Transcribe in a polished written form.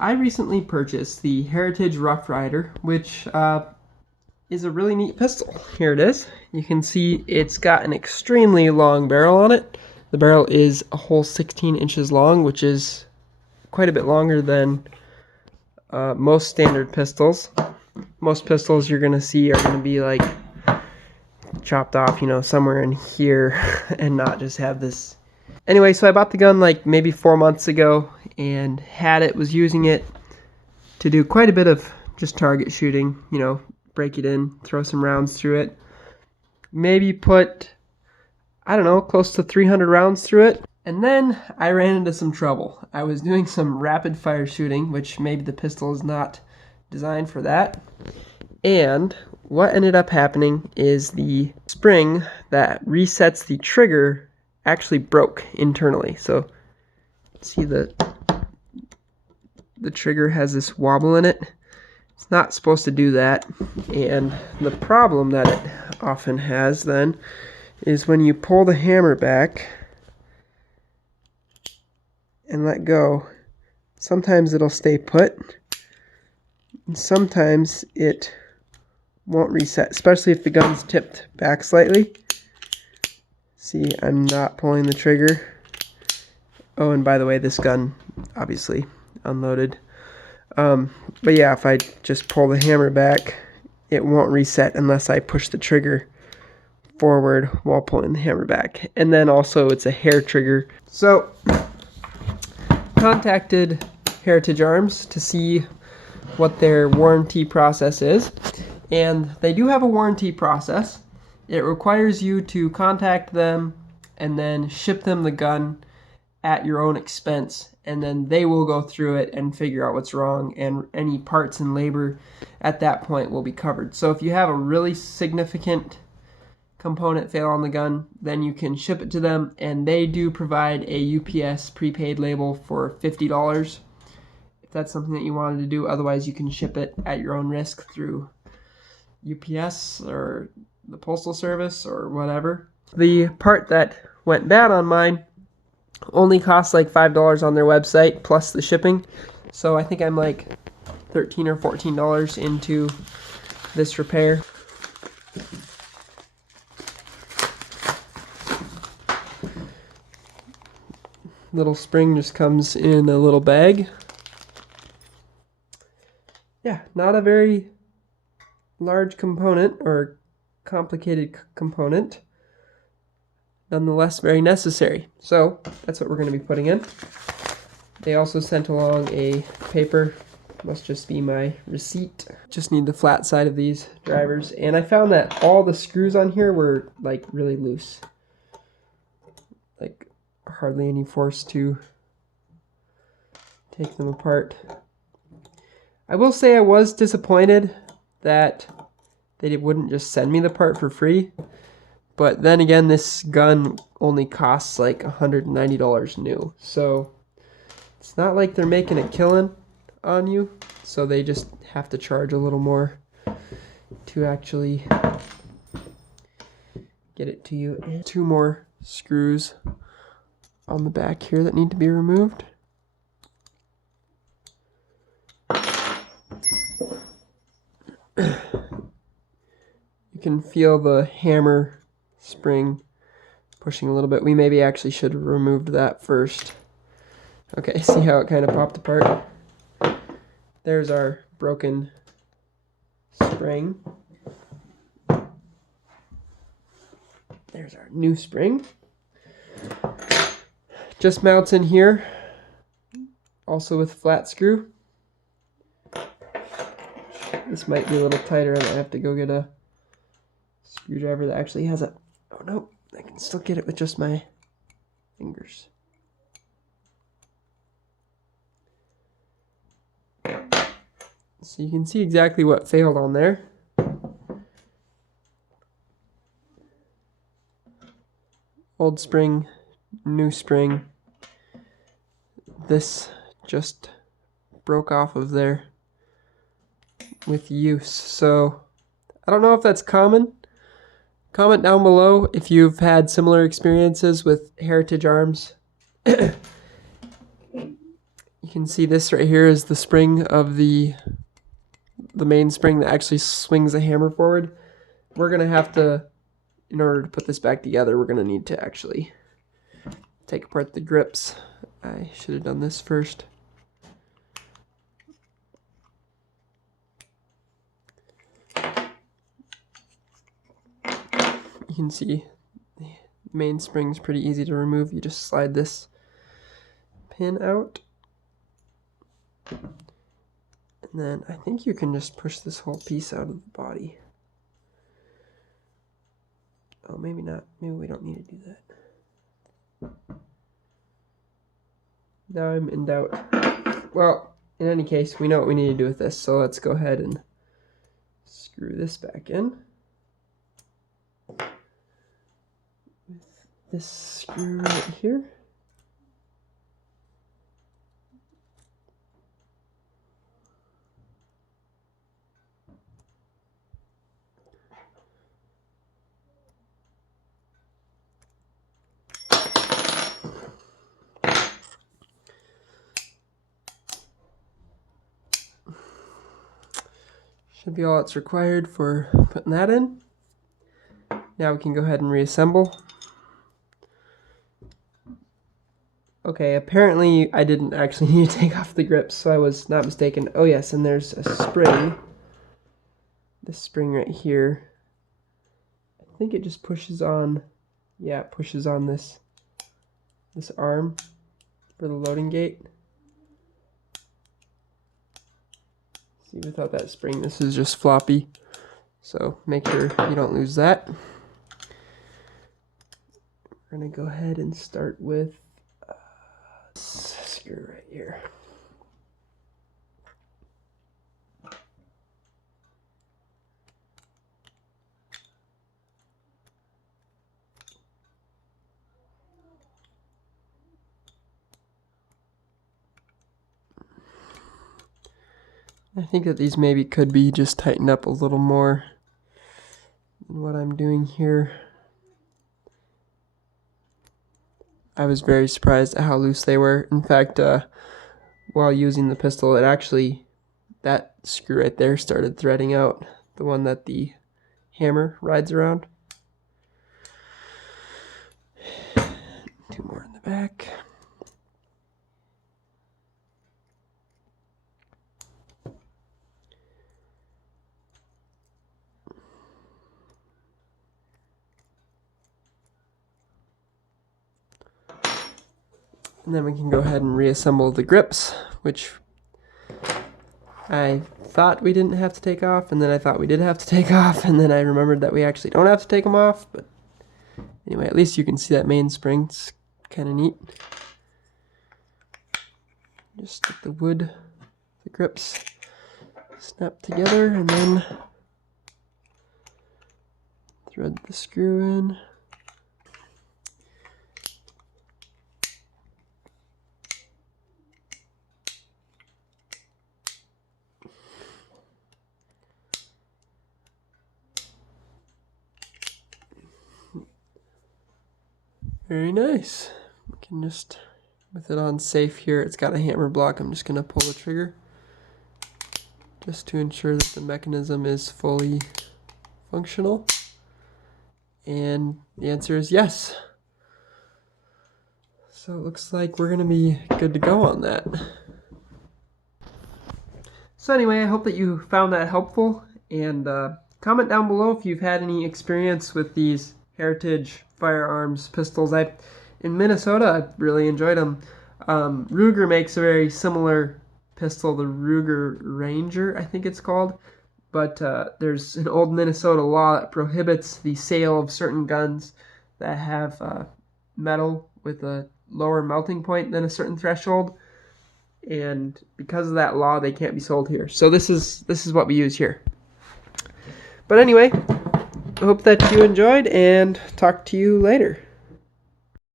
I recently purchased the Heritage Rough Rider, which is a really neat pistol. Here it is. You can see it's got an extremely long barrel on it. The barrel is a whole 16 inches long, which is quite a bit longer than most standard pistols. Most pistols you're going to see are going to be like chopped off, somewhere in here and not just have this. Anyway, so I bought the gun like maybe 4 months ago and was using it to do quite a bit of just target shooting, break it in, throw some rounds through it. Maybe put, I don't know, close to 300 rounds through it. And then I ran into some trouble. I was doing some rapid fire shooting, which maybe the pistol is not designed for that. And what ended up happening is the spring that resets the trigger actually broke internally. So see the trigger has this wobble in it. It's not supposed to do that. And the problem that it often has then is when you pull the hammer back and let go, sometimes it'll stay put and sometimes it won't reset, especially if the gun's tipped back slightly. See, I'm not pulling the trigger. Oh, and by the way, this gun obviously unloaded. But yeah, if I just pull the hammer back, it won't reset unless I push the trigger forward while pulling the hammer back. And then also it's a hair trigger. So contacted Heritage Arms to see what their warranty process is. And they do have a warranty process. It requires you to contact them and then ship them the gun at your own expense, and then they will go through it and figure out what's wrong, and any parts and labor at that point will be covered. So if you have a really significant component fail on the gun, then you can ship it to them, and they do provide a UPS prepaid label for $50 if that's something that you wanted to do. Otherwise, you can ship it at your own risk through UPS or the Postal Service or whatever. The part that went bad on mine only costs like $5 on their website plus the shipping. So I think I'm like $13 or $14 into this repair. Little spring just comes in a little bag. Yeah, not a very large component or complicated component. Nonetheless, very necessary. So that's what we're going to be putting in. They also sent along a paper. Must just be my receipt. Just need the flat side of these drivers. And I found that all the screws on here were like really loose. Like hardly any force to take them apart. I will say I was disappointed that they wouldn't just send me the part for free. But then again, this gun only costs like $190 new. So it's not like they're making a killing on you. So they just have to charge a little more to actually get it to you. And 2 more screws on the back here that need to be removed. You can feel the hammer spring pushing a little bit. We maybe actually should have removed that first. Okay, see how it kind of popped apart? There's our broken spring. There's our new spring. Just mounts in here, also with flat screw. This might be a little tighter. I might have to go get a screwdriver that actually has a... Oh no, I can still get it with just my fingers. So you can see exactly what failed on there. Old spring, new spring. This just broke off of there with use. So I don't know if that's common. Comment down below if you've had similar experiences with Heritage Arms. You You can see this right here is the spring of the main spring that actually swings the hammer forward. We're going to have to, in order to put this back together, we're going to need to actually take apart the grips. I should have done this first. You can see the main spring is pretty easy to remove. You just slide this pin out. And then I think you can just push this whole piece out of the body. Oh, maybe not. Maybe we don't need to do that. Now I'm in doubt. Well, in any case, we know what we need to do with this, so let's go ahead and screw this back in. With this screw right here. Should be all that's required for putting that in. Now we can go ahead and reassemble. Okay, apparently I didn't actually need to take off the grips, so I was not mistaken. Oh yes, and there's a spring. This spring right here. I think it just pushes on, yeah, it pushes on this arm for the loading gate. See, without that spring, this is just floppy. So make sure you don't lose that. We're gonna go ahead and start with this screw right here. I think that these maybe could be just tightened up a little more than what I'm doing here. I was very surprised at how loose they were. In fact, while using the pistol, it actually, that screw right there started threading out, the one that the hammer rides around. Two more in the back. And then we can go ahead and reassemble the grips, which I thought we didn't have to take off, and then I thought we did have to take off, and then I remembered that we actually don't have to take them off. But anyway, at least you can see that main spring. It's kind of neat. Just get the wood, the grips snap together, and then thread the screw in. Very nice. We can just, with it on safe here, it's got a hammer block. I'm just going to pull the trigger just to ensure that the mechanism is fully functional. And the answer is yes. So it looks like we're going to be good to go on that. So anyway, I hope that you found that helpful, and comment down below if you've had any experience with these Heritage firearms pistols. In Minnesota, I really enjoyed them. Ruger makes a very similar pistol, the Ruger Ranger, I think it's called. But there's an old Minnesota law that prohibits the sale of certain guns that have metal with a lower melting point than a certain threshold. And because of that law, they can't be sold here. So this is what we use here. But anyway, I hope that you enjoyed, and talk to you later.